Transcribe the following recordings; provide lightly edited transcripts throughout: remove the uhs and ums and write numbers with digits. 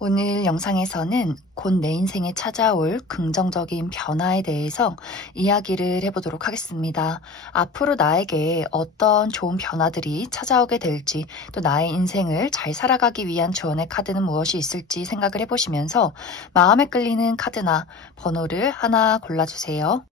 오늘 영상에서는 곧 내 인생에 찾아올 긍정적인 변화에 대해서 이야기를 해보도록 하겠습니다. 앞으로 나에게 어떤 좋은 변화들이 찾아오게 될지, 또 나의 인생을 잘 살아가기 위한 조언의 카드는 무엇이 있을지 생각을 해보시면서 마음에 끌리는 카드나 번호를 하나 골라주세요.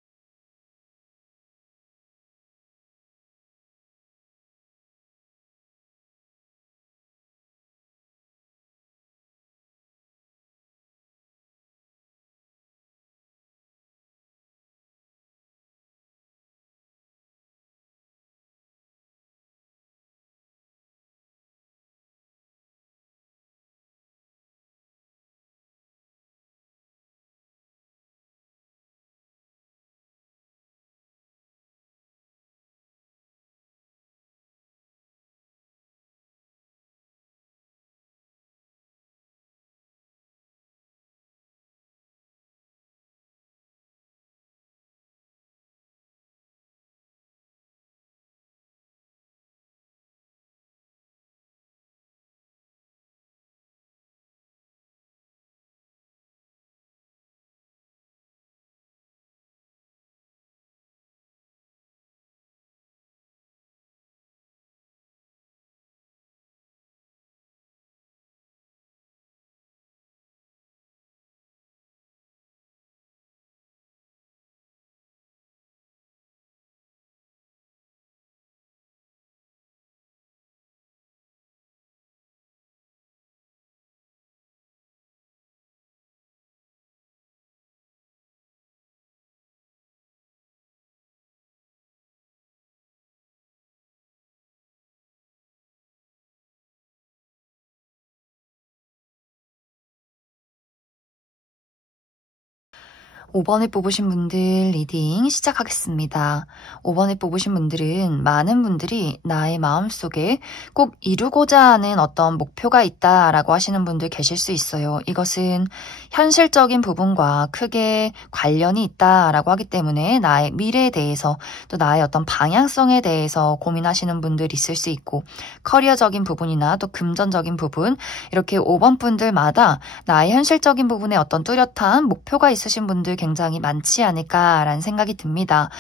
(5) 번에 뽑으신 분들 리딩 시작하겠습니다. (5) 번에 뽑으신 분들은 많은 분들이 나의 마음속에 꼭 이루고자 하는 어떤 목표가 있다라고 하시는 분들 계실 수 있어요. 이것은 현실적인 부분과 크게 관련이 있다라고 하기 때문에 나의 미래에 대해서, 또 나의 어떤 방향성에 대해서 고민하시는 분들 있을 수 있고, 커리어적인 부분이나 또 금전적인 부분, 이렇게 5번 분들마다 나의 현실적인 부분에 어떤 뚜렷한 목표가 있으신 분들 굉장히 많지 않을까라는 생각이 듭니다.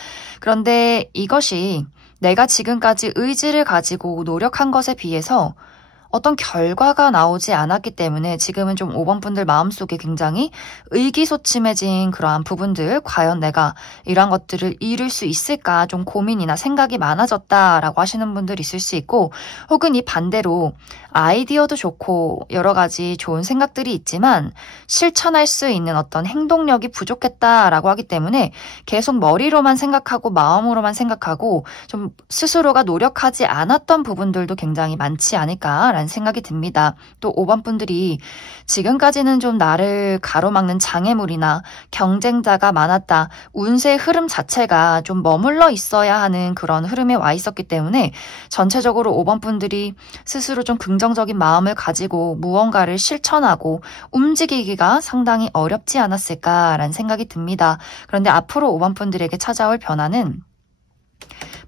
그런데 이것이 내가 지금까지 의지를 가지고 노력한 것에 비해서 어떤 결과가 나오지 않았기 때문에 지금은 좀 5번 분들 마음속에 굉장히 의기소침해진 그러한 부분들, 과연 내가 이러한 것들을 이룰 수 있을까 좀 고민이나 생각이 많아졌다라고 하시는 분들 있을 수 있고, 혹은 이 반대로 아이디어도 좋고 여러 가지 좋은 생각들이 있지만 실천할 수 있는 어떤 행동력이 부족했다라고 하기 때문에 계속 머리로만 생각하고 마음으로만 생각하고 좀 스스로가 노력하지 않았던 부분들도 굉장히 많지 않을까라는 생각이 듭니다. 또 5번 분들이 지금까지는 좀 나를 가로막는 장애물이나 경쟁자가 많았다, 운세의 흐름 자체가 좀 머물러 있어야 하는 그런 흐름에 와 있었기 때문에 전체적으로 5번 분들이 스스로 좀 긍정적인 마음을 가지고 무언가를 실천하고 움직이기가 상당히 어렵지 않았을까라는 생각이 듭니다. 그런데 앞으로 5번 분들에게 찾아올 변화는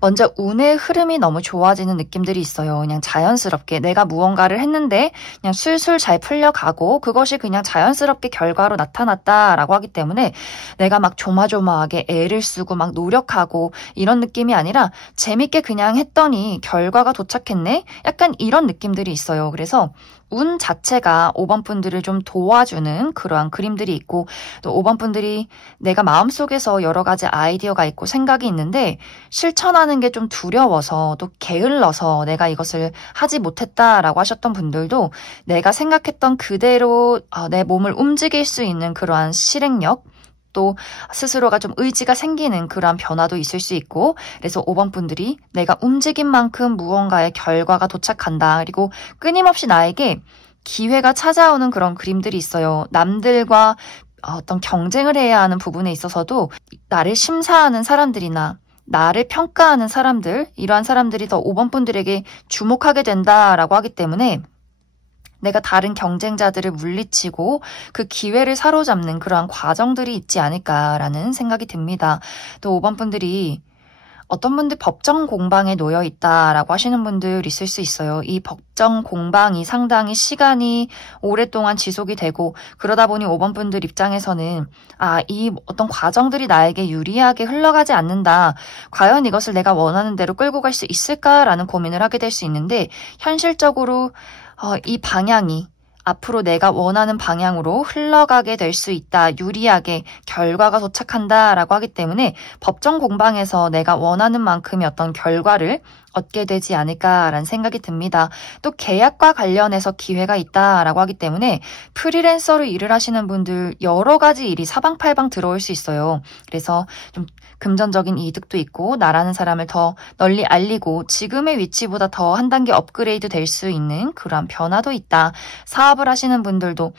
먼저 운의 흐름이 너무 좋아지는 느낌들이 있어요. 그냥 자연스럽게 내가 무언가를 했는데 그냥 술술 잘 풀려가고 그것이 그냥 자연스럽게 결과로 나타났다라고 하기 때문에 내가 막 조마조마하게 애를 쓰고 막 노력하고 이런 느낌이 아니라 재밌게 그냥 했더니 결과가 도착했네? 약간 이런 느낌들이 있어요. 그래서 운 자체가 5번 분들을 좀 도와주는 그러한 그림들이 있고, 또 5번 분들이 내가 마음속에서 여러 가지 아이디어가 있고 생각이 있는데 실천하는 게 좀 두려워서 또 게을러서 내가 이것을 하지 못했다라고 하셨던 분들도 내가 생각했던 그대로 내 몸을 움직일 수 있는 그러한 실행력, 또 스스로가 좀 의지가 생기는 그러한 변화도 있을 수 있고, 그래서 5번 분들이 내가 움직인 만큼 무언가의 결과가 도착한다. 그리고 끊임없이 나에게 기회가 찾아오는 그런 그림들이 있어요. 남들과 어떤 경쟁을 해야 하는 부분에 있어서도 나를 심사하는 사람들이나 나를 평가하는 사람들, 이러한 사람들이 더 5번 분들에게 주목하게 된다라고 하기 때문에 내가 다른 경쟁자들을 물리치고 그 기회를 사로잡는 그러한 과정들이 있지 않을까라는 생각이 듭니다. 또 5번 분들이 어떤 분들 법정 공방에 놓여 있다라고 하시는 분들 있을 수 있어요. 이 법정 공방이 상당히 시간이 오랫동안 지속이 되고 그러다 보니 5번 분들 입장에서는 이 어떤 과정들이 나에게 유리하게 흘러가지 않는다. 과연 이것을 내가 원하는 대로 끌고 갈 수 있을까라는 고민을 하게 될 수 있는데 현실적으로 이 방향이 앞으로 내가 원하는 방향으로 흘러가게 될 수 있다. 유리하게 결과가 도착한다라고 하기 때문에 법정 공방에서 내가 원하는 만큼의 어떤 결과를 얻게 되지 않을까라는 생각이 듭니다. 또 계약과 관련해서 기회가 있다라고 하기 때문에 프리랜서로 일을 하시는 분들 여러 가지 일이 사방팔방 들어올 수 있어요. 그래서 좀 금전적인 이득도 있고 나라는 사람을 더 널리 알리고 지금의 위치보다 더 한 단계 업그레이드 될 수 있는 그러한 변화도 있다. 사업을 하시는 분들도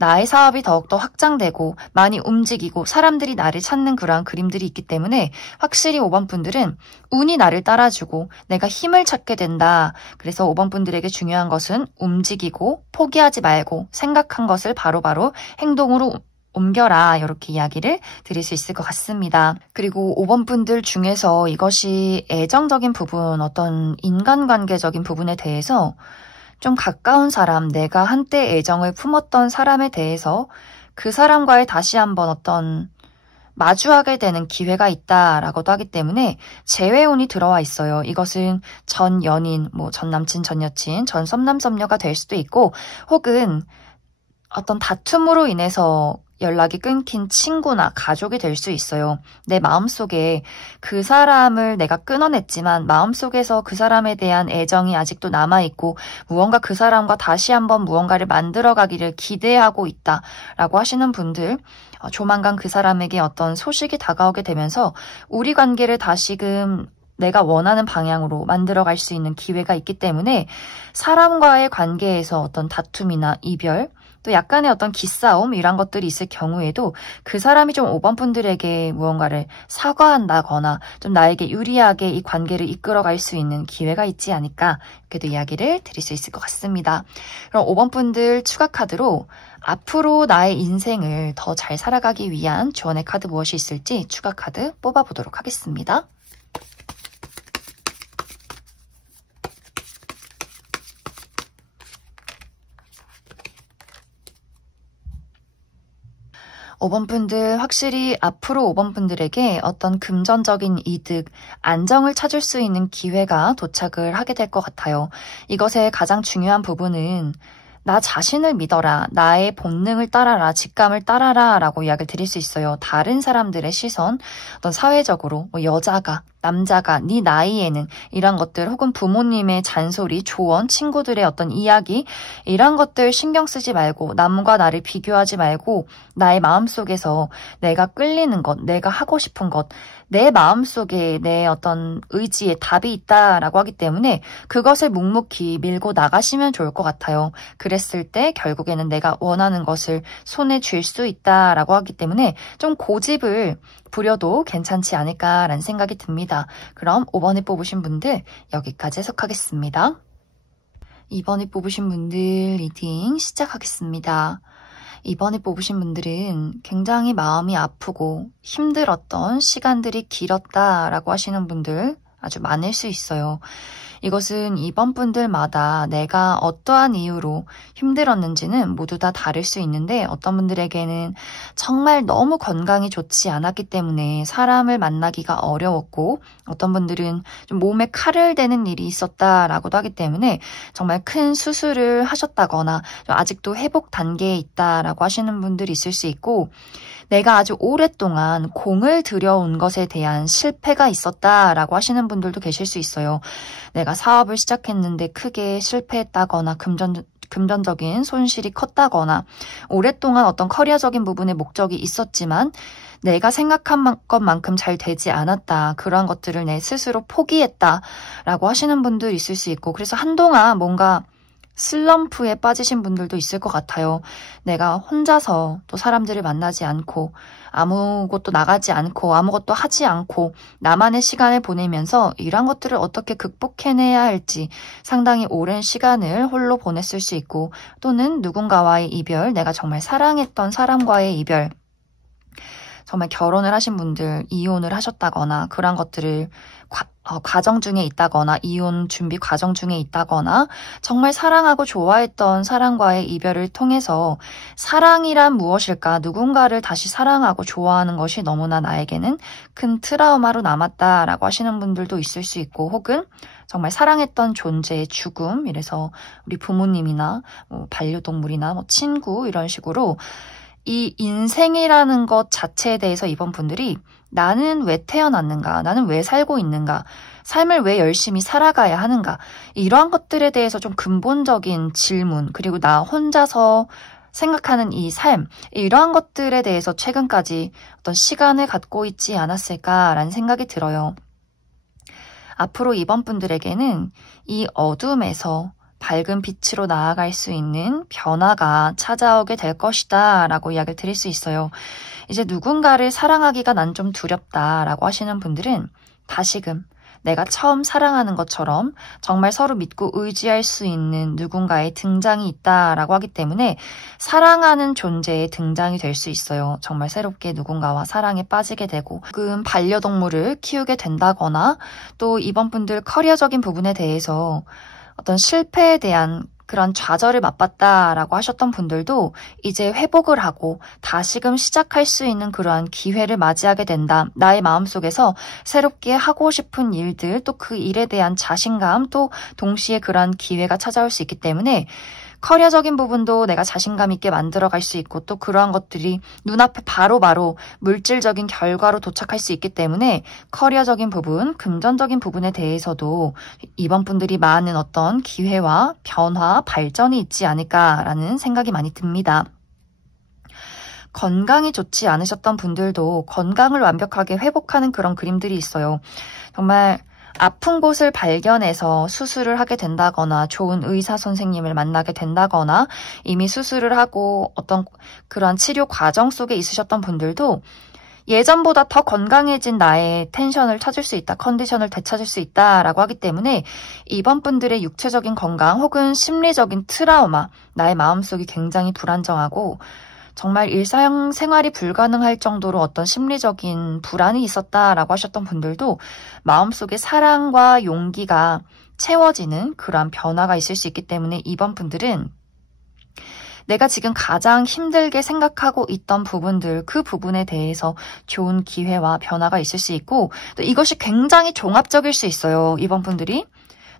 나의 사업이 더욱더 확장되고 많이 움직이고 사람들이 나를 찾는 그러한 그림들이 있기 때문에 확실히 5번 분들은 운이 나를 따라주고 내가 힘을 찾게 된다. 그래서 5번 분들에게 중요한 것은 움직이고 포기하지 말고 생각한 것을 바로바로 행동으로 옮겨라. 이렇게 이야기를 드릴 수 있을 것 같습니다. 그리고 5번 분들 중에서 이것이 애정적인 부분, 어떤 인간관계적인 부분에 대해서 좀 가까운 사람, 내가 한때 애정을 품었던 사람에 대해서 그 사람과의 다시 한번 어떤 마주하게 되는 기회가 있다라고도 하기 때문에 재회운이 들어와 있어요. 이것은 전 연인, 전 남친, 전 여친, 전 썸남, 썸녀가 될 수도 있고 혹은 어떤 다툼으로 인해서 연락이 끊긴 친구나 가족이 될 수 있어요. 내 마음속에 그 사람을 내가 끊어냈지만 마음속에서 그 사람에 대한 애정이 아직도 남아있고 무언가 그 사람과 다시 한번 무언가를 만들어가기를 기대하고 있다라고 하시는 분들 조만간 그 사람에게 어떤 소식이 다가오게 되면서 우리 관계를 다시금 내가 원하는 방향으로 만들어갈 수 있는 기회가 있기 때문에 사람과의 관계에서 어떤 다툼이나 이별 또 약간의 어떤 기싸움 이런 것들이 있을 경우에도 그 사람이 좀 5번 분들에게 무언가를 사과한다거나 좀 나에게 유리하게 이 관계를 이끌어갈 수 있는 기회가 있지 않을까 이렇게도 이야기를 드릴 수 있을 것 같습니다. 그럼 5번 분들 추가 카드로 앞으로 나의 인생을 더 잘 살아가기 위한 조언의 카드 무엇이 있을지 추가 카드 뽑아보도록 하겠습니다. 5번 분들 확실히 앞으로 5번 분들에게 어떤 금전적인 이득, 안정을 찾을 수 있는 기회가 도착을 하게 될 것 같아요. 이것의 가장 중요한 부분은 나 자신을 믿어라, 나의 본능을 따라라, 직감을 따라라 라고 이야기를 드릴 수 있어요. 다른 사람들의 시선, 어떤 사회적으로 여자가, 남자가, 네 나이에는 이런 것들 혹은 부모님의 잔소리, 조언, 친구들의 어떤 이야기 이런 것들 신경 쓰지 말고 남과 나를 비교하지 말고 나의 마음속에서 내가 끌리는 것, 내가 하고 싶은 것, 내 마음속에 내 어떤 의지에 답이 있다라고 하기 때문에 그것을 묵묵히 밀고 나가시면 좋을 것 같아요. 그랬을 때 결국에는 내가 원하는 것을 손에 쥘 수 있다라고 하기 때문에 좀 고집을 부려도 괜찮지 않을까라는 생각이 듭니다. 그럼 5번에 뽑으신 분들 여기까지 해석하겠습니다. 2번에 뽑으신 분들 리딩 시작하겠습니다. 2번에 뽑으신 분들은 굉장히 마음이 아프고 힘들었던 시간들이 길었다라고 하시는 분들 아주 많을 수 있어요. 이것은 2번 분들마다 내가 어떠한 이유로 힘들었는지는 모두 다 다를 수 있는데 어떤 분들에게는 정말 너무 건강이 좋지 않았기 때문에 사람을 만나기가 어려웠고 어떤 분들은 좀 몸에 칼을 대는 일이 있었다라고도 하기 때문에 정말 큰 수술을 하셨다거나 아직도 회복 단계에 있다라고 하시는 분들이 있을 수 있고 내가 아주 오랫동안 공을 들여온 것에 대한 실패가 있었다라고 하시는 분들도 계실 수 있어요. 내가 사업을 시작했는데 크게 실패했다거나 금전적인 손실이 컸다거나 오랫동안 어떤 커리어적인 부분에 목적이 있었지만 내가 생각한 것만큼 잘 되지 않았다. 그러한 것들을 내 스스로 포기했다라고 하시는 분도 있을 수 있고 그래서 한동안 뭔가 슬럼프에 빠지신 분들도 있을 것 같아요. 내가 혼자서 또 사람들을 만나지 않고 아무것도 나가지 않고 아무것도 하지 않고 나만의 시간을 보내면서 이런 것들을 어떻게 극복해내야 할지 상당히 오랜 시간을 홀로 보냈을 수 있고 또는 누군가와의 이별, 내가 정말 사랑했던 사람과의 이별 정말 결혼을 하신 분들, 이혼을 하셨다거나 그런 것들을 과정 중에 있다거나 이혼 준비 과정 중에 있다거나 정말 사랑하고 좋아했던 사람과의 이별을 통해서 사랑이란 무엇일까? 누군가를 다시 사랑하고 좋아하는 것이 너무나 나에게는 큰 트라우마로 남았다라고 하시는 분들도 있을 수 있고, 혹은 정말 사랑했던 존재의 죽음, 이래서 우리 부모님이나 반려동물이나 친구 이런 식으로 이 인생이라는 것 자체에 대해서 이번 분들이 나는 왜 태어났는가? 나는 왜 살고 있는가? 삶을 왜 열심히 살아가야 하는가? 이러한 것들에 대해서 좀 근본적인 질문, 그리고 나 혼자서 생각하는 이 삶, 이러한 것들에 대해서 최근까지 어떤 시간을 갖고 있지 않았을까라는 생각이 들어요. 앞으로 이번 분들에게는 이 어둠에서 밝은 빛으로 나아갈 수 있는 변화가 찾아오게 될 것이다 라고 이야기를 드릴 수 있어요. 이제 누군가를 사랑하기가 난 좀 두렵다 라고 하시는 분들은 다시금 내가 처음 사랑하는 것처럼 정말 서로 믿고 의지할 수 있는 누군가의 등장이 있다라고 하기 때문에 사랑하는 존재의 등장이 될 수 있어요. 정말 새롭게 누군가와 사랑에 빠지게 되고, 혹은 반려동물을 키우게 된다거나, 또 이번 분들 커리어적인 부분에 대해서 어떤 실패에 대한 그런 좌절을 맛봤다라고 하셨던 분들도 이제 회복을 하고 다시금 시작할 수 있는 그러한 기회를 맞이하게 된다. 나의 마음속에서 새롭게 하고 싶은 일들, 또 그 일에 대한 자신감, 또 동시에 그러한 기회가 찾아올 수 있기 때문에 커리어적인 부분도 내가 자신감 있게 만들어갈 수 있고, 또 그러한 것들이 눈앞에 바로바로 물질적인 결과로 도착할 수 있기 때문에 커리어적인 부분, 금전적인 부분에 대해서도 이번 분들이 많은 어떤 기회와 변화, 발전이 있지 않을까라는 생각이 많이 듭니다. 건강이 좋지 않으셨던 분들도 건강을 완벽하게 회복하는 그런 그림들이 있어요. 정말 아픈 곳을 발견해서 수술을 하게 된다거나 좋은 의사 선생님을 만나게 된다거나 이미 수술을 하고 어떤 그런 치료 과정 속에 있으셨던 분들도 예전보다 더 건강해진 나의 텐션을 찾을 수 있다, 컨디션을 되찾을 수 있다라고 하기 때문에 이번 분들의 육체적인 건강 혹은 심리적인 트라우마, 나의 마음속이 굉장히 불안정하고 정말 일상생활이 불가능할 정도로 어떤 심리적인 불안이 있었다라고 하셨던 분들도 마음속에 사랑과 용기가 채워지는 그러한 변화가 있을 수 있기 때문에 이번 분들은 내가 지금 가장 힘들게 생각하고 있던 부분들, 그 부분에 대해서 좋은 기회와 변화가 있을 수 있고, 또 이것이 굉장히 종합적일 수 있어요. 이번 분들이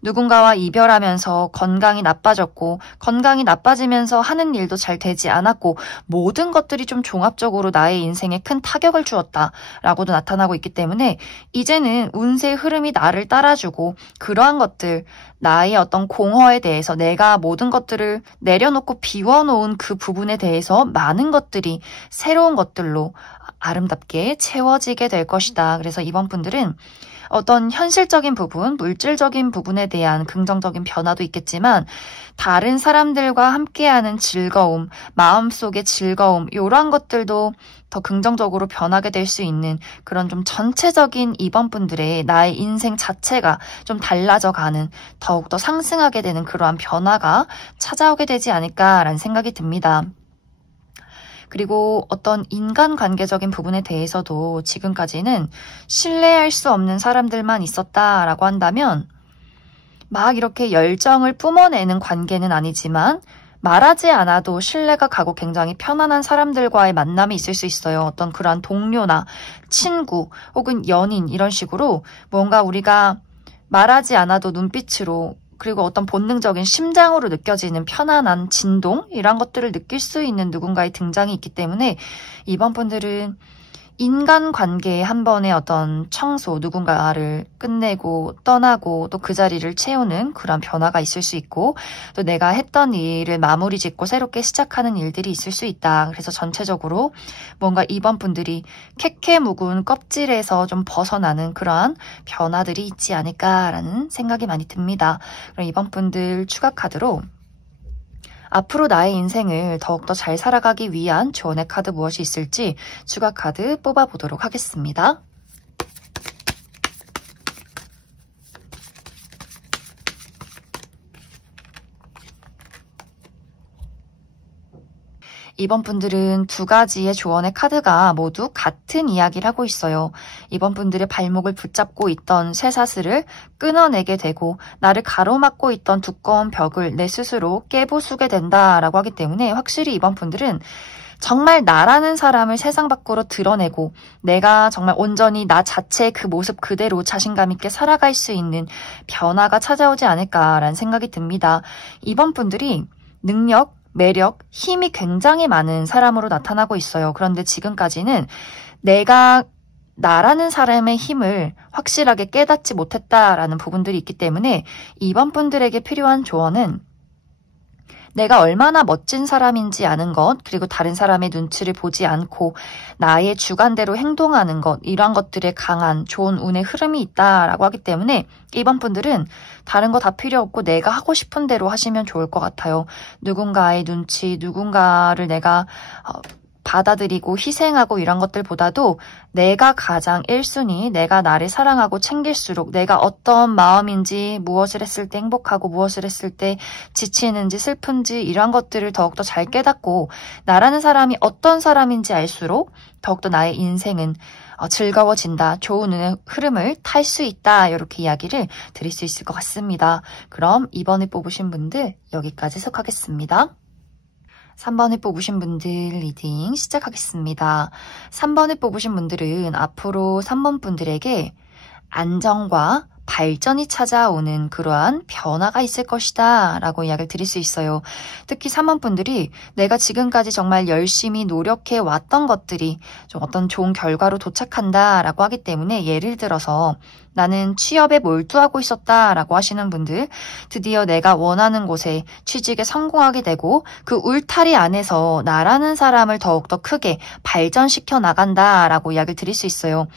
누군가와 이별하면서 건강이 나빠졌고, 건강이 나빠지면서 하는 일도 잘 되지 않았고, 모든 것들이 좀 종합적으로 나의 인생에 큰 타격을 주었다라고도 나타나고 있기 때문에 이제는 운세의 흐름이 나를 따라주고, 그러한 것들, 나의 어떤 공허에 대해서 내가 모든 것들을 내려놓고 비워놓은 그 부분에 대해서 많은 것들이 새로운 것들로 아름답게 채워지게 될 것이다. 그래서 이번 분들은 어떤 현실적인 부분, 물질적인 부분에 대한 긍정적인 변화도 있겠지만 다른 사람들과 함께하는 즐거움, 마음속의 즐거움, 이러한 것들도 더 긍정적으로 변하게 될 수 있는 그런 좀 전체적인 이번 분들의 나의 인생 자체가 좀 달라져가는, 더욱더 상승하게 되는 그러한 변화가 찾아오게 되지 않을까라는 생각이 듭니다. 그리고 어떤 인간관계적인 부분에 대해서도 지금까지는 신뢰할 수 없는 사람들만 있었다라고 한다면 막 이렇게 열정을 뿜어내는 관계는 아니지만 말하지 않아도 신뢰가 가고 굉장히 편안한 사람들과의 만남이 있을 수 있어요. 어떤 그러한 동료나 친구 혹은 연인 이런 식으로 뭔가 우리가 말하지 않아도 눈빛으로, 그리고 어떤 본능적인 심장으로 느껴지는 편안한 진동, 이런 것들을 느낄 수 있는 누군가의 등장이 있기 때문에 이번 분들은 인간관계의 한 번의 어떤 청소, 누군가를 끝내고 떠나고 또 그 자리를 채우는 그런 변화가 있을 수 있고, 또 내가 했던 일을 마무리 짓고 새롭게 시작하는 일들이 있을 수 있다. 그래서 전체적으로 뭔가 이번 분들이 캐캐 묵은 껍질에서 좀 벗어나는 그러한 변화들이 있지 않을까라는 생각이 많이 듭니다. 그럼 이번 분들 추가 카드로 앞으로 나의 인생을 더욱더 잘 살아가기 위한 조언의 카드 무엇이 있을지 추가 카드 뽑아보도록 하겠습니다. 이번 분들은 두 가지의 조언의 카드가 모두 같은 이야기를 하고 있어요. 이번 분들의 발목을 붙잡고 있던 쇠사슬을 끊어내게 되고 나를 가로막고 있던 두꺼운 벽을 내 스스로 깨부수게 된다라고 하기 때문에 확실히 이번 분들은 정말 나라는 사람을 세상 밖으로 드러내고 내가 정말 온전히 나 자체의 그 모습 그대로 자신감 있게 살아갈 수 있는 변화가 찾아오지 않을까라는 생각이 듭니다. 이번 분들이 능력, 매력, 힘이 굉장히 많은 사람으로 나타나고 있어요. 그런데 지금까지는 내가 나라는 사람의 힘을 확실하게 깨닫지 못했다라는 부분들이 있기 때문에 이번 분들에게 필요한 조언은 내가 얼마나 멋진 사람인지 아는 것, 그리고 다른 사람의 눈치를 보지 않고 나의 주관대로 행동하는 것, 이러한 것들에 강한 좋은 운의 흐름이 있다라고 하기 때문에 이번 분들은 다른 거 다 필요 없고 내가 하고 싶은 대로 하시면 좋을 것 같아요. 누군가의 눈치, 누군가를 내가 받아들이고 희생하고 이런 것들보다도 내가 가장 1순위, 내가 나를 사랑하고 챙길수록 내가 어떤 마음인지, 무엇을 했을 때 행복하고 무엇을 했을 때 지치는지 슬픈지 이런 것들을 더욱더 잘 깨닫고 나라는 사람이 어떤 사람인지 알수록 더욱더 나의 인생은 즐거워진다, 좋은 운의 흐름을 탈 수 있다, 이렇게 이야기를 드릴 수 있을 것 같습니다. 그럼 이번에 뽑으신 분들 여기까지 속하겠습니다. 3번을 뽑으신 분들 리딩 시작하겠습니다. 3번을 뽑으신 분들은 앞으로 3번 분들에게 안정과 발전이 찾아오는 그러한 변화가 있을 것이다 라고 이야기를 드릴 수 있어요. 특히 3번 분들이 내가 지금까지 정말 열심히 노력해 왔던 것들이 좀 어떤 좋은 결과로 도착한다 라고 하기 때문에 예를 들어서 나는 취업에 몰두하고 있었다 라고 하시는 분들, 드디어 내가 원하는 곳에 취직에 성공하게 되고 그 울타리 안에서 나라는 사람을 더욱더 크게 발전시켜 나간다 라고 이야기를 드릴 수 있어요.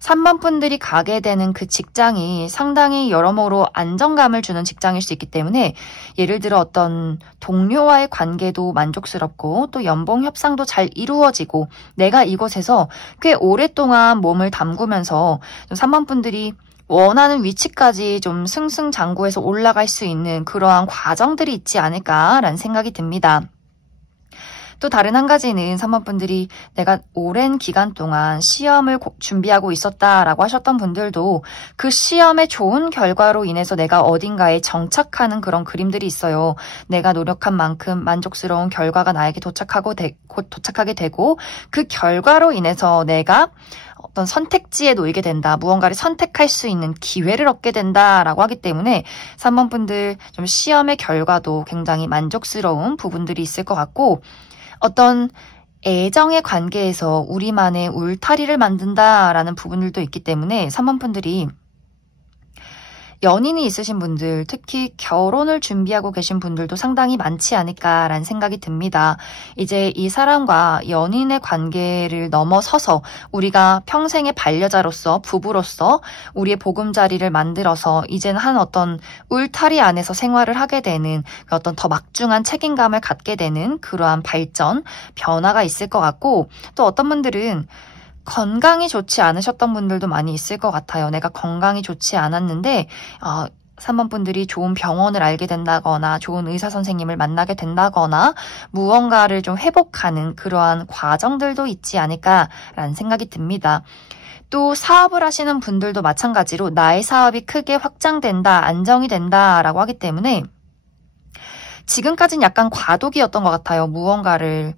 3번 분들이 가게 되는 그 직장이 상당히 여러모로 안정감을 주는 직장일 수 있기 때문에 예를 들어 어떤 동료와의 관계도 만족스럽고 또 연봉 협상도 잘 이루어지고 내가 이곳에서 꽤 오랫동안 몸을 담그면서 3번 분들이 원하는 위치까지 좀 승승장구해서 올라갈 수 있는 그러한 과정들이 있지 않을까라는 생각이 듭니다. 또 다른 한 가지는 3번 분들이 내가 오랜 기간 동안 시험을 준비하고 있었다라고 하셨던 분들도 그 시험의 좋은 결과로 인해서 내가 어딘가에 정착하는 그런 그림들이 있어요. 내가 노력한 만큼 만족스러운 결과가 나에게 곧 도착하게 되고 그 결과로 인해서 내가 어떤 선택지에 놓이게 된다. 무언가를 선택할 수 있는 기회를 얻게 된다라고 하기 때문에 3번 분들 좀 시험의 결과도 굉장히 만족스러운 부분들이 있을 것 같고 어떤 애정의 관계에서 우리만의 울타리를 만든다라는 부분들도 있기 때문에 3번 분들이 연인이 있으신 분들, 특히 결혼을 준비하고 계신 분들도 상당히 많지 않을까라는 생각이 듭니다. 이제 이 사람과 연인의 관계를 넘어서서 우리가 평생의 반려자로서, 부부로서 우리의 보금자리를 만들어서 이제는 한 어떤 울타리 안에서 생활을 하게 되는 어떤 더 막중한 책임감을 갖게 되는 그러한 발전, 변화가 있을 것 같고 또 어떤 분들은 건강이 좋지 않으셨던 분들도 많이 있을 것 같아요. 내가 건강이 좋지 않았는데 3번 분들이 좋은 병원을 알게 된다거나 좋은 의사 선생님을 만나게 된다거나 무언가를 좀 회복하는 그러한 과정들도 있지 않을까라는 생각이 듭니다. 또 사업을 하시는 분들도 마찬가지로 나의 사업이 크게 확장된다, 안정이 된다라고 하기 때문에 지금까지는 약간 과도기였던 것 같아요. 무언가를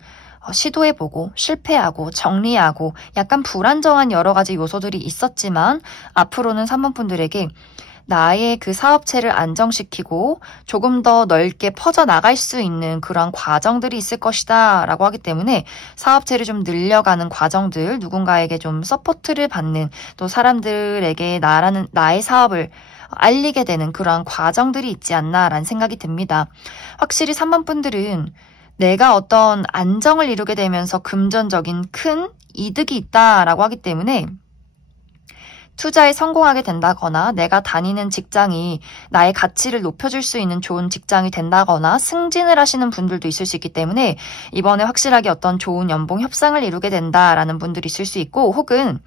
시도해보고 실패하고 정리하고 약간 불안정한 여러 가지 요소들이 있었지만 앞으로는 3번 분들에게 나의 그 사업체를 안정시키고 조금 더 넓게 퍼져나갈 수 있는 그런 과정들이 있을 것이다 라고 하기 때문에 사업체를 좀 늘려가는 과정들, 누군가에게 좀 서포트를 받는 또 사람들에게 나의 사업을 알리게 되는 그러한 과정들이 있지 않나라는 생각이 듭니다. 확실히 3번 분들은 내가 어떤 안정을 이루게 되면서 금전적인 큰 이득이 있다라고 하기 때문에 투자에 성공하게 된다거나 내가 다니는 직장이 나의 가치를 높여줄 수 있는 좋은 직장이 된다거나 승진을 하시는 분들도 있을 수 있기 때문에 이번에 확실하게 어떤 좋은 연봉 협상을 이루게 된다라는 분들이 있을 수 있고 혹은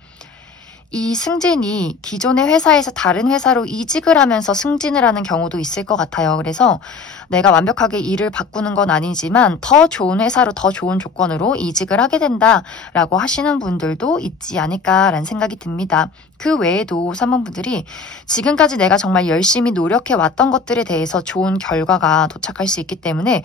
이 승진이 기존의 회사에서 다른 회사로 이직을 하면서 승진을 하는 경우도 있을 것 같아요. 그래서 내가 완벽하게 일을 바꾸는 건 아니지만 더 좋은 회사로 더 좋은 조건으로 이직을 하게 된다라고 하시는 분들도 있지 않을까라는 생각이 듭니다. 그 외에도 3번 분들이 지금까지 내가 정말 열심히 노력해 왔던 것들에 대해서 좋은 결과가 도착할 수 있기 때문에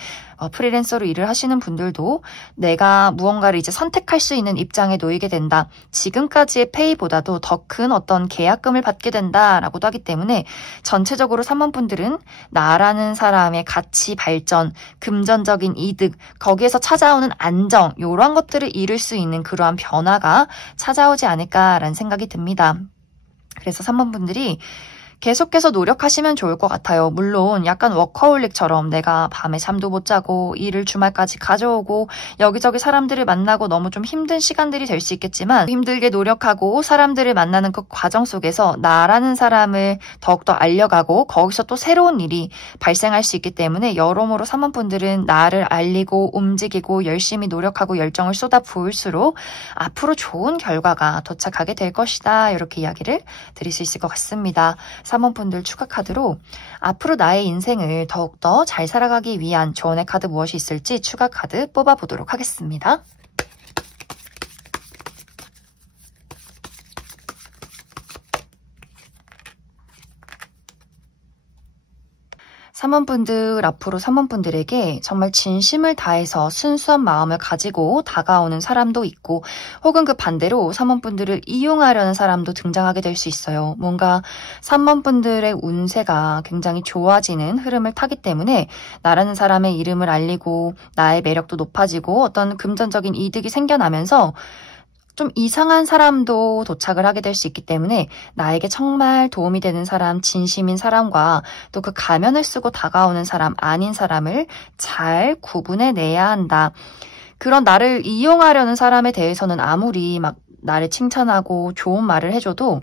프리랜서로 일을 하시는 분들도 내가 무언가를 이제 선택할 수 있는 입장에 놓이게 된다. 지금까지의 페이보다도 더 큰 어떤 계약금을 받게 된다라고도 하기 때문에 전체적으로 3번 분들은 나라는 사람의 가치 발전, 금전적인 이득, 거기에서 찾아오는 안정, 이런 것들을 이룰 수 있는 그러한 변화가 찾아오지 않을까라는 생각이 듭니다. 그래서 3번 분들이 계속해서 노력하시면 좋을 것 같아요. 물론 약간 워커홀릭처럼 내가 밤에 잠도 못 자고 일을 주말까지 가져오고 여기저기 사람들을 만나고 너무 좀 힘든 시간들이 될 수 있겠지만 힘들게 노력하고 사람들을 만나는 그 과정 속에서 나라는 사람을 더욱더 알려가고 거기서 또 새로운 일이 발생할 수 있기 때문에 여러모로 3번 분들은 나를 알리고 움직이고 열심히 노력하고 열정을 쏟아 부을수록 앞으로 좋은 결과가 도착하게 될 것이다. 이렇게 이야기를 드릴 수 있을 것 같습니다. 3번 분들 추가 카드로 앞으로 나의 인생을 더욱더 잘 살아가기 위한 조언의 카드 무엇이 있을지 추가 카드 뽑아보도록 하겠습니다. 3번 분들, 앞으로 3번 분들에게 정말 진심을 다해서 순수한 마음을 가지고 다가오는 사람도 있고 혹은 그 반대로 3번 분들을 이용하려는 사람도 등장하게 될 수 있어요. 뭔가 3번 분들의 운세가 굉장히 좋아지는 흐름을 타기 때문에 나라는 사람의 이름을 알리고 나의 매력도 높아지고 어떤 금전적인 이득이 생겨나면서 좀 이상한 사람도 도착을 하게 될 수 있기 때문에 나에게 정말 도움이 되는 사람, 진심인 사람과 또 그 가면을 쓰고 다가오는 사람, 아닌 사람을 잘 구분해내야 한다. 그런 나를 이용하려는 사람에 대해서는 아무리 막 나를 칭찬하고 좋은 말을 해줘도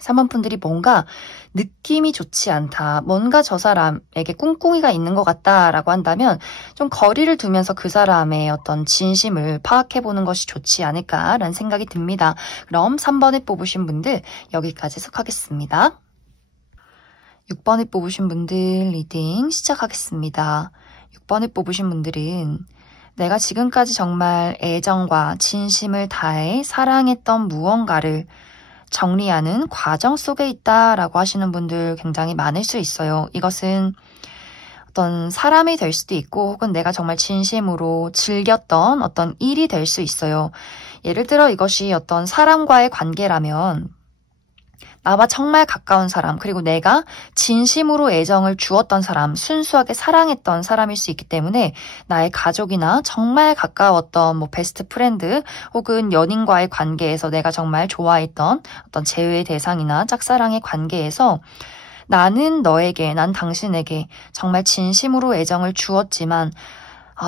3번 분들이 뭔가 느낌이 좋지 않다. 뭔가 저 사람에게 꿍꿍이가 있는 것 같다라고 한다면 좀 거리를 두면서 그 사람의 어떤 진심을 파악해보는 것이 좋지 않을까라는 생각이 듭니다. 그럼 3번에 뽑으신 분들 여기까지 속하겠습니다. 6번에 뽑으신 분들 리딩 시작하겠습니다. 6번에 뽑으신 분들은 내가 지금까지 정말 애정과 진심을 다해 사랑했던 무언가를 정리하는 과정 속에 있다라고 하시는 분들 굉장히 많을 수 있어요. 이것은 어떤 사람이 될 수도 있고 혹은 내가 정말 진심으로 즐겼던 어떤 일이 될 수 있어요. 예를 들어 이것이 어떤 사람과의 관계라면 나와 정말 가까운 사람, 그리고 내가 진심으로 애정을 주었던 사람, 순수하게 사랑했던 사람일 수 있기 때문에 나의 가족이나 정말 가까웠던 베스트 프렌드 혹은 연인과의 관계에서 내가 정말 좋아했던 어떤 제외의 대상이나 짝사랑의 관계에서 나는 너에게, 난 당신에게 정말 진심으로 애정을 주었지만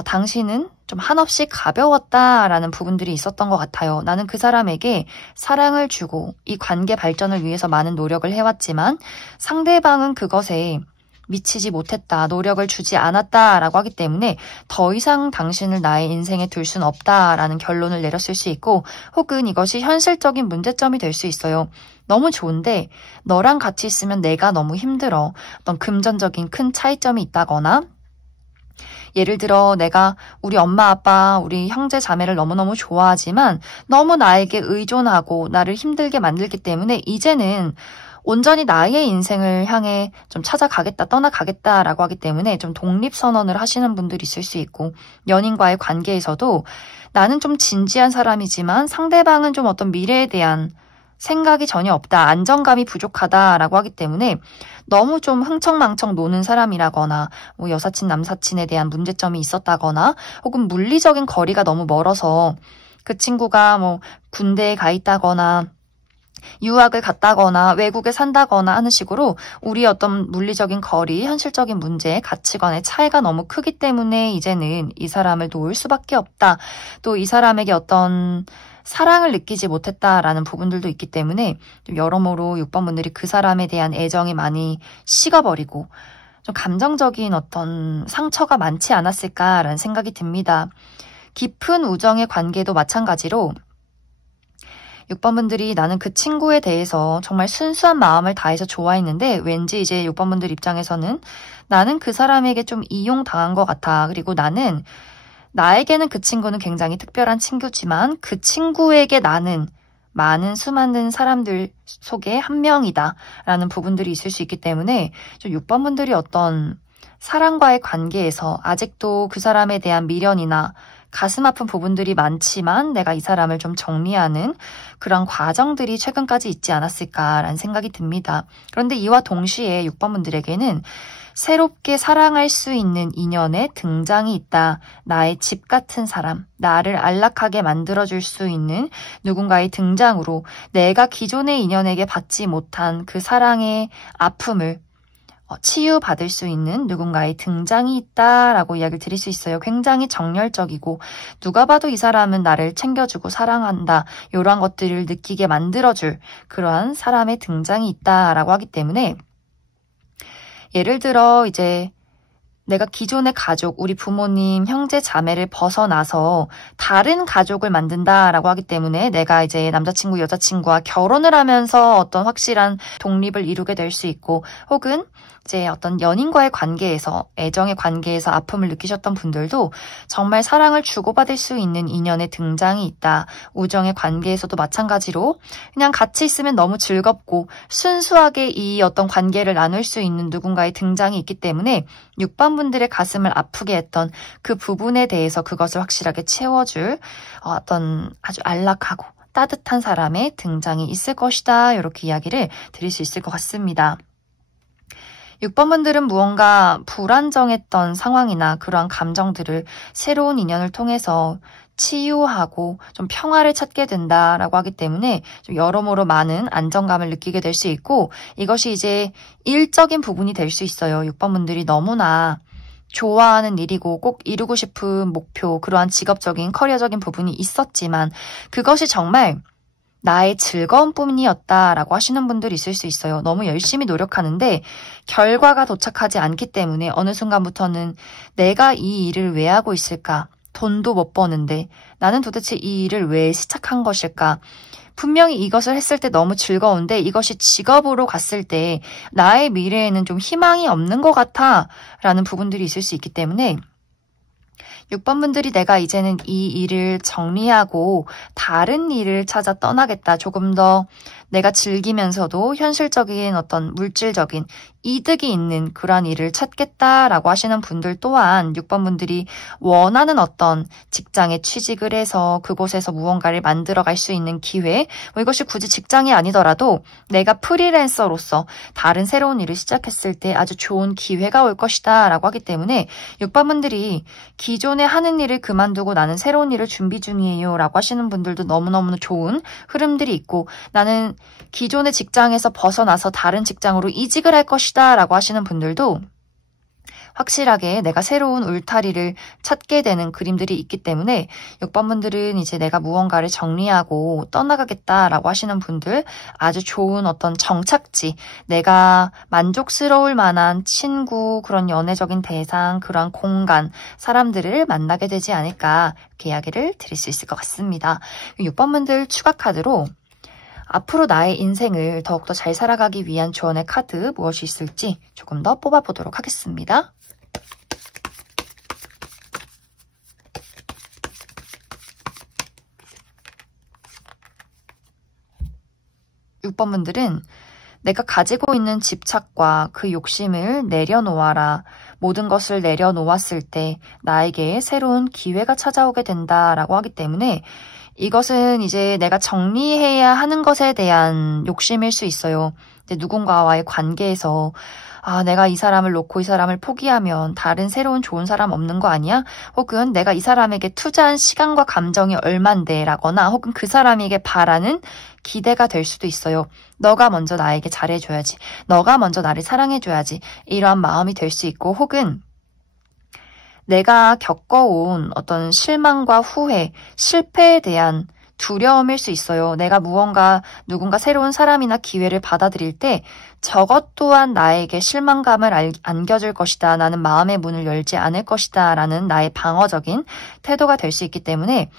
당신은 좀 한없이 가벼웠다라는 부분들이 있었던 것 같아요. 나는 그 사람에게 사랑을 주고 이 관계 발전을 위해서 많은 노력을 해왔지만 상대방은 그것에 미치지 못했다, 노력을 주지 않았다라고 하기 때문에 더 이상 당신을 나의 인생에 둘 수는 없다라는 결론을 내렸을 수 있고 혹은 이것이 현실적인 문제점이 될 수 있어요. 너무 좋은데 너랑 같이 있으면 내가 너무 힘들어. 어떤 금전적인 큰 차이점이 있다거나 예를 들어 내가 우리 엄마 아빠 우리 형제 자매를 너무너무 좋아하지만 너무 나에게 의존하고 나를 힘들게 만들기 때문에 이제는 온전히 나의 인생을 향해 좀 찾아가겠다 떠나가겠다라고 하기 때문에 좀 독립선언을 하시는 분들이 있을 수 있고 연인과의 관계에서도 나는 좀 진지한 사람이지만 상대방은 좀 어떤 미래에 대한 생각이 전혀 없다. 안정감이 부족하다라고 하기 때문에 너무 좀 흥청망청 노는 사람이라거나 여사친 남사친에 대한 문제점이 있었다거나 혹은 물리적인 거리가 너무 멀어서 그 친구가 군대에 가 있다거나 유학을 갔다거나 외국에 산다거나 하는 식으로 우리 어떤 물리적인 거리, 현실적인 문제, 가치관의 차이가 너무 크기 때문에 이제는 이 사람을 놓을 수밖에 없다. 또 이 사람에게 어떤 사랑을 느끼지 못했다라는 부분들도 있기 때문에 좀 여러모로 6번 분들이 그 사람에 대한 애정이 많이 식어버리고 좀 감정적인 어떤 상처가 많지 않았을까라는 생각이 듭니다. 깊은 우정의 관계도 마찬가지로 6번분들이 나는 그 친구에 대해서 정말 순수한 마음을 다해서 좋아했는데 왠지 이제 6번분들 입장에서는 나는 그 사람에게 좀 이용당한 것 같아. 그리고 나에게는 그 친구는 굉장히 특별한 친구지만 그 친구에게 나는 수많은 사람들 속에 한 명이다 라는 부분들이 있을 수 있기 때문에 좀 6번분들이 어떤 사랑과의 관계에서 아직도 그 사람에 대한 미련이나 가슴 아픈 부분들이 많지만 내가 이 사람을 좀 정리하는 그런 과정들이 최근까지 있지 않았을까라는 생각이 듭니다. 그런데 이와 동시에 6번분들에게는 새롭게 사랑할 수 있는 인연의 등장이 있다. 나의 집 같은 사람, 나를 안락하게 만들어줄 수 있는 누군가의 등장으로 내가 기존의 인연에게 받지 못한 그 사랑의 아픔을 치유받을 수 있는 누군가의 등장이 있다라고 이야기를 드릴 수 있어요. 굉장히 정열적이고 누가 봐도 이 사람은 나를 챙겨주고 사랑한다. 이러한 것들을 느끼게 만들어줄 그러한 사람의 등장이 있다라고 하기 때문에 예를 들어 이제 내가 기존의 가족, 우리 부모님, 형제, 자매를 벗어나서 다른 가족을 만든다라고 하기 때문에 내가 이제 남자친구, 여자친구와 결혼을 하면서 어떤 확실한 독립을 이루게 될 수 있고 혹은 이제 어떤 연인과의 관계에서, 애정의 관계에서 아픔을 느끼셨던 분들도 정말 사랑을 주고받을 수 있는 인연의 등장이 있다. 우정의 관계에서도 마찬가지로 그냥 같이 있으면 너무 즐겁고 순수하게 이 어떤 관계를 나눌 수 있는 누군가의 등장이 있기 때문에 6번 분들의 가슴을 아프게 했던 그 부분에 대해서 그것을 확실하게 채워줄 어떤 아주 안락하고 따뜻한 사람의 등장이 있을 것이다. 이렇게 이야기를 드릴 수 있을 것 같습니다. 6번분들은 무언가 불안정했던 상황이나 그러한 감정들을 새로운 인연을 통해서 치유하고 좀 평화를 찾게 된다라고 하기 때문에 좀 여러모로 많은 안정감을 느끼게 될 수 있고 이것이 이제 일적인 부분이 될 수 있어요. 6번분들이 너무나 좋아하는 일이고 꼭 이루고 싶은 목표, 그러한 직업적인 커리어적인 부분이 있었지만 그것이 정말 나의 즐거운 뿐이었다라고 하시는 분들이 있을 수 있어요. 너무 열심히 노력하는데 결과가 도착하지 않기 때문에 어느 순간부터는 내가 이 일을 왜 하고 있을까? 돈도 못 버는데 나는 도대체 이 일을 왜 시작한 것일까? 분명히 이것을 했을 때 너무 즐거운데 이것이 직업으로 갔을 때 나의 미래에는 좀 희망이 없는 것 같아 라는 부분들이 있을 수 있기 때문에 6번분들이 내가 이제는 이 일을 정리하고 다른 일을 찾아 떠나겠다. 조금 더 내가 즐기면서도 현실적인 어떤 물질적인 이득이 있는 그런 일을 찾겠다라고 하시는 분들 또한 6번분들이 원하는 어떤 직장에 취직을 해서 그곳에서 무언가를 만들어갈 수 있는 기회, 이것이 굳이 직장이 아니더라도 내가 프리랜서로서 다른 새로운 일을 시작했을 때 아주 좋은 기회가 올 것이다 라고 하기 때문에 6번분들이 기존에 하는 일을 그만두고 나는 새로운 일을 준비 중이에요 라고 하시는 분들도 너무너무 좋은 흐름들이 있고 나는 기존의 직장에서 벗어나서 다른 직장으로 이직을 할 것이다 라고 하시는 분들도 확실하게 내가 새로운 울타리를 찾게 되는 그림들이 있기 때문에 6번분들은 이제 내가 무언가를 정리하고 떠나가겠다라고 하시는 분들 아주 좋은 어떤 정착지, 내가 만족스러울 만한 친구, 그런 연애적인 대상, 그런 공간, 사람들을 만나게 되지 않을까 이렇게 이야기를 드릴 수 있을 것 같습니다. 6번분들 추가 카드로 앞으로 나의 인생을 더욱더 잘 살아가기 위한 조언의 카드 무엇이 있을지 조금 더 뽑아보도록 하겠습니다. 6번분들은 내가 가지고 있는 집착과 그 욕심을 내려놓아라. 모든 것을 내려놓았을 때 나에게 새로운 기회가 찾아오게 된다라고 하기 때문에 이것은 이제 내가 정리해야 하는 것에 대한 욕심일 수 있어요. 근데 누군가와의 관계에서 내가 이 사람을 놓고 이 사람을 포기하면 다른 새로운 좋은 사람 없는 거 아니야? 혹은 내가 이 사람에게 투자한 시간과 감정이 얼만데 라거나 혹은 그 사람에게 바라는 기대가 될 수도 있어요. 너가 먼저 나에게 잘해줘야지. 너가 먼저 나를 사랑해줘야지. 이러한 마음이 될 수 있고 혹은 내가 겪어온 어떤 실망과 후회, 실패에 대한 두려움일 수 있어요. 내가 누군가 새로운 사람이나 기회를 받아들일 때 저것 또한 나에게 실망감을 안겨줄 것이다. 나는 마음의 문을 열지 않을 것이다. 라는 나의 방어적인 태도가 될 수 있기 때문에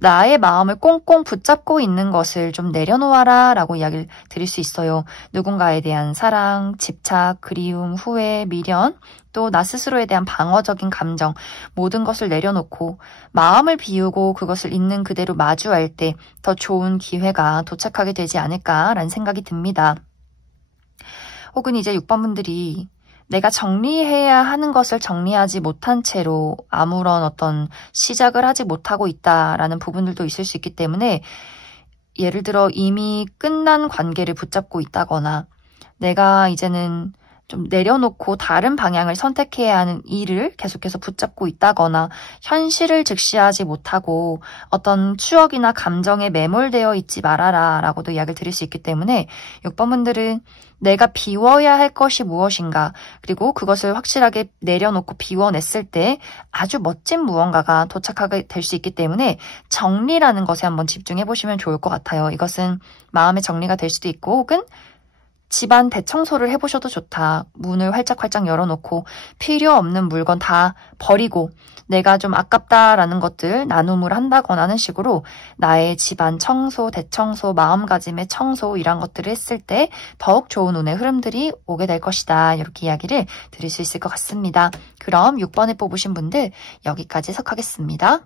나의 마음을 꽁꽁 붙잡고 있는 것을 좀 내려놓아라 라고 이야기를 드릴 수 있어요. 누군가에 대한 사랑, 집착, 그리움, 후회, 미련, 또 나 스스로에 대한 방어적인 감정, 모든 것을 내려놓고 마음을 비우고 그것을 있는 그대로 마주할 때 더 좋은 기회가 도착하게 되지 않을까라는 생각이 듭니다. 혹은 이제 6번 분들이 내가 정리해야 하는 것을 정리하지 못한 채로 아무런 어떤 시작을 하지 못하고 있다라는 부분들도 있을 수 있기 때문에 예를 들어 이미 끝난 관계를 붙잡고 있다거나 내가 이제는 좀 내려놓고 다른 방향을 선택해야 하는 일을 계속해서 붙잡고 있다거나 현실을 직시하지 못하고 어떤 추억이나 감정에 매몰되어 있지 말아라 라고도 이야기를 드릴 수 있기 때문에 6번 분들은 내가 비워야 할 것이 무엇인가 그리고 그것을 확실하게 내려놓고 비워냈을 때 아주 멋진 무언가가 도착하게 될 수 있기 때문에 정리라는 것에 한번 집중해 보시면 좋을 것 같아요. 이것은 마음의 정리가 될 수도 있고 혹은 집안 대청소를 해보셔도 좋다. 문을 활짝활짝 열어놓고 필요 없는 물건 다 버리고 내가 좀 아깝다라는 것들 나눔을 한다거나 하는 식으로 나의 집안 청소, 대청소, 마음가짐의 청소 이런 것들을 했을 때 더욱 좋은 운의 흐름들이 오게 될 것이다. 이렇게 이야기를 드릴 수 있을 것 같습니다. 그럼 6번에 뽑으신 분들 여기까지 해석하겠습니다.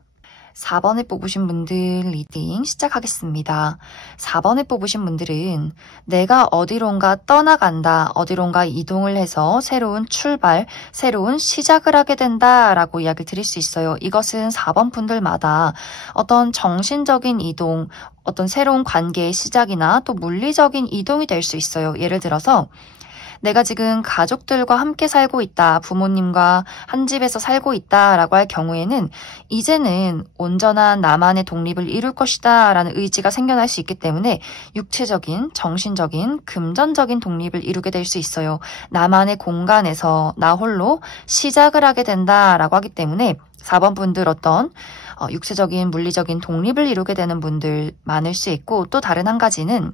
4번에 뽑으신 분들 리딩 시작하겠습니다. 4번에 뽑으신 분들은 내가 어디론가 떠나간다, 어디론가 이동을 해서 새로운 출발, 새로운 시작을 하게 된다라고 이야기를 드릴 수 있어요. 이것은 4번 분들마다 어떤 정신적인 이동, 어떤 새로운 관계의 시작이나 또 물리적인 이동이 될 수 있어요. 예를 들어서 내가 지금 가족들과 함께 살고 있다, 부모님과 한 집에서 살고 있다라고 할 경우에는 이제는 온전한 나만의 독립을 이룰 것이다 라는 의지가 생겨날 수 있기 때문에 육체적인, 정신적인, 금전적인 독립을 이루게 될 수 있어요. 나만의 공간에서 나 홀로 시작을 하게 된다라고 하기 때문에 4번 분들 어떤 육체적인, 물리적인 독립을 이루게 되는 분들 많을 수 있고 또 다른 한 가지는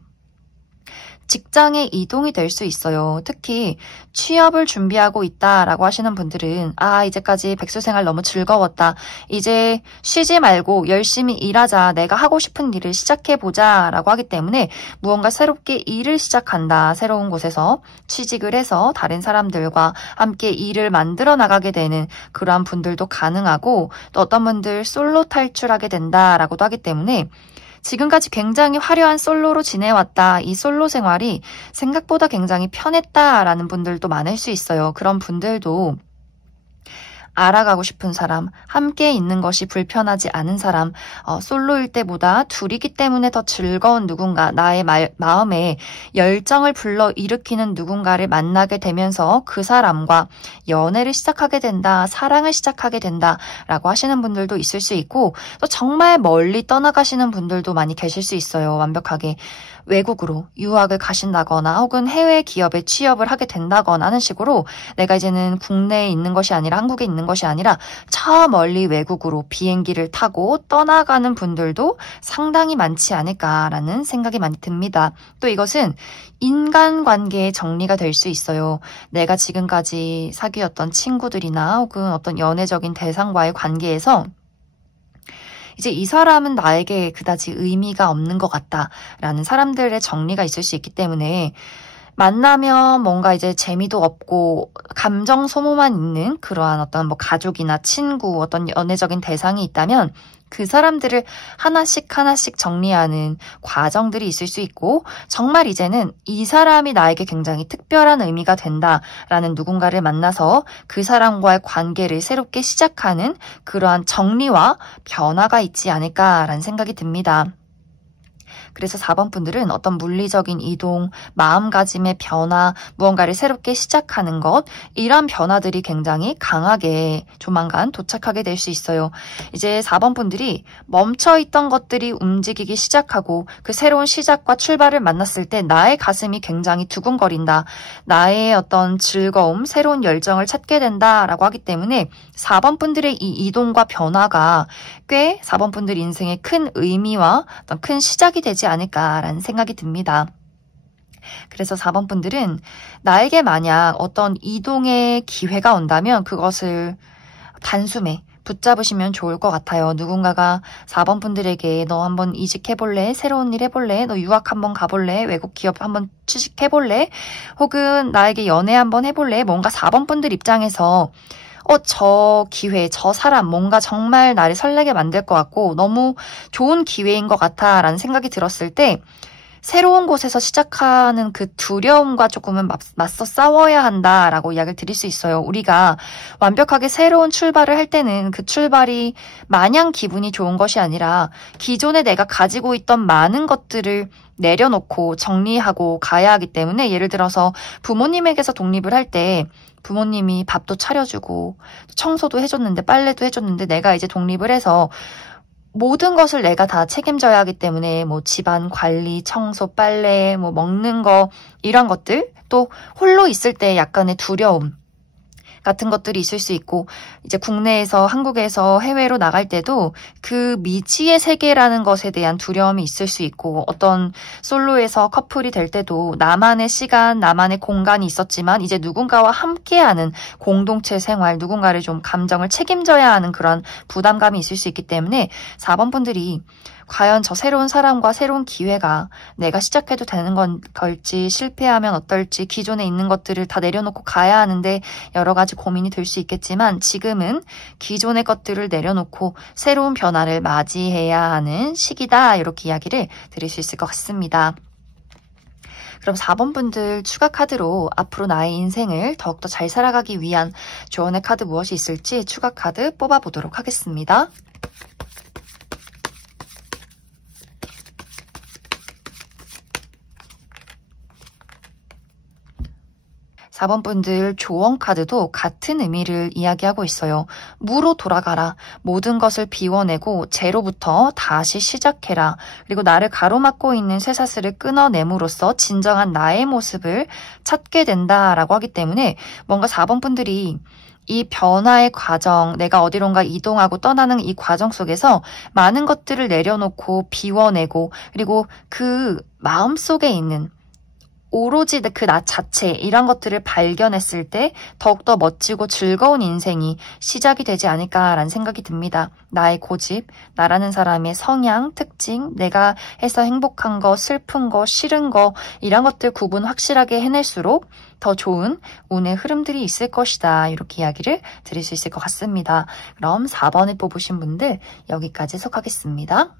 직장의 이동이 될 수 있어요. 특히 취업을 준비하고 있다라고 하시는 분들은 이제까지 백수생활 너무 즐거웠다. 이제 쉬지 말고 열심히 일하자. 내가 하고 싶은 일을 시작해보자 라고 하기 때문에 무언가 새롭게 일을 시작한다. 새로운 곳에서 취직을 해서 다른 사람들과 함께 일을 만들어 나가게 되는 그러한 분들도 가능하고 또 어떤 분들 솔로 탈출하게 된다라고도 하기 때문에 지금까지 굉장히 화려한 솔로로 지내왔다. 이 솔로 생활이 생각보다 굉장히 편했다라는 분들도 많을 수 있어요. 그런 분들도 알아가고 싶은 사람, 함께 있는 것이 불편하지 않은 사람, 솔로일 때보다 둘이기 때문에 더 즐거운 누군가, 나의 마음에 열정을 불러일으키는 누군가를 만나게 되면서 그 사람과 연애를 시작하게 된다, 사랑을 시작하게 된다 라고 하시는 분들도 있을 수 있고 또 정말 멀리 떠나가시는 분들도 많이 계실 수 있어요. 완벽하게 외국으로 유학을 가신다거나 혹은 해외 기업에 취업을 하게 된다거나 하는 식으로 내가 이제는 국내에 있는 것이 아니라 한국에 있는 것이 아니라 저 멀리 외국으로 비행기를 타고 떠나가는 분들도 상당히 많지 않을까라는 생각이 많이 듭니다. 또 이것은 인간관계의 정리가 될 수 있어요. 내가 지금까지 사귀었던 친구들이나 혹은 어떤 연애적인 대상과의 관계에서 이제 이 사람은 나에게 그다지 의미가 없는 것 같다라는 사람들의 정리가 있을 수 있기 때문에 만나면 뭔가 이제 재미도 없고 감정 소모만 있는 그러한 어떤 뭐 가족이나 친구, 어떤 연애적인 대상이 있다면 그 사람들을 하나씩 하나씩 정리하는 과정들이 있을 수 있고 정말 이제는 이 사람이 나에게 굉장히 특별한 의미가 된다라는 누군가를 만나서 그 사람과의 관계를 새롭게 시작하는 그러한 정리와 변화가 있지 않을까라는 생각이 듭니다. 그래서 4번 분들은 어떤 물리적인 이동, 마음가짐의 변화, 무언가를 새롭게 시작하는 것 이런 변화들이 굉장히 강하게 조만간 도착하게 될 수 있어요. 이제 4번 분들이 멈춰있던 것들이 움직이기 시작하고 그 새로운 시작과 출발을 만났을 때 나의 가슴이 굉장히 두근거린다. 나의 어떤 즐거움, 새로운 열정을 찾게 된다라고 하기 때문에 4번 분들의 이 이동과 변화가 꽤 4번 분들 인생에 큰 의미와 어떤 큰 시작이 되지 않을까라는 생각이 듭니다. 그래서 4번 분들은 나에게 만약 어떤 이동의 기회가 온다면 그것을 단숨에 붙잡으시면 좋을 것 같아요. 누군가가 4번 분들에게 너 한번 이직해볼래? 새로운 일 해볼래? 너 유학 한번 가볼래? 외국 기업 한번 취직해볼래? 혹은 나에게 연애 한번 해볼래? 뭔가 4번 분들 입장에서 저 기회, 저 사람 뭔가 정말 나를 설레게 만들 것 같고 너무 좋은 기회인 것 같아 라는 생각이 들었을 때 새로운 곳에서 시작하는 그 두려움과 조금은 맞서 싸워야 한다라고 이야기를 드릴 수 있어요. 우리가 완벽하게 새로운 출발을 할 때는 그 출발이 마냥 기분이 좋은 것이 아니라 기존에 내가 가지고 있던 많은 것들을 내려놓고 정리하고 가야 하기 때문에 예를 들어서 부모님에게서 독립을 할 때 부모님이 밥도 차려주고 청소도 해줬는데 빨래도 해줬는데 내가 이제 독립을 해서 모든 것을 내가 다 책임져야 하기 때문에 뭐 집안 관리, 청소, 빨래, 뭐 먹는 거 이런 것들 또 홀로 있을 때 약간의 두려움 같은 것들이 있을 수 있고 이제 국내에서 한국에서 해외로 나갈 때도 그 미지의 세계라는 것에 대한 두려움이 있을 수 있고 어떤 솔로에서 커플이 될 때도 나만의 시간, 나만의 공간이 있었지만 이제 누군가와 함께하는 공동체 생활, 누군가를 좀 감정을 책임져야 하는 그런 부담감이 있을 수 있기 때문에 4번 분들이 과연 저 새로운 사람과 새로운 기회가 내가 시작해도 되는 걸지 실패하면 어떨지 기존에 있는 것들을 다 내려놓고 가야 하는데 여러 가지 고민이 될 수 있겠지만 지금은 기존의 것들을 내려놓고 새로운 변화를 맞이해야 하는 시기다 이렇게 이야기를 드릴 수 있을 것 같습니다. 그럼 4번 분들 추가 카드로 앞으로 나의 인생을 더욱더 잘 살아가기 위한 조언의 카드 무엇이 있을지 추가 카드 뽑아보도록 하겠습니다. 4번 분들 조언 카드도 같은 의미를 이야기하고 있어요. 무로 돌아가라. 모든 것을 비워내고 제로부터 다시 시작해라. 그리고 나를 가로막고 있는 쇠사슬을 끊어냄으로써 진정한 나의 모습을 찾게 된다라고 하기 때문에 뭔가 4번 분들이 이 변화의 과정, 내가 어디론가 이동하고 떠나는 이 과정 속에서 많은 것들을 내려놓고 비워내고 그리고 그 마음속에 있는 오로지 그 나 자체 이런 것들을 발견했을 때 더욱더 멋지고 즐거운 인생이 시작이 되지 않을까라는 생각이 듭니다. 나의 고집, 나라는 사람의 성향, 특징, 내가 해서 행복한 거, 슬픈 거, 싫은 거 이런 것들 구분 확실하게 해낼수록 더 좋은 운의 흐름들이 있을 것이다. 이렇게 이야기를 드릴 수 있을 것 같습니다. 그럼 4번을 뽑으신 분들 여기까지 해석하겠습니다.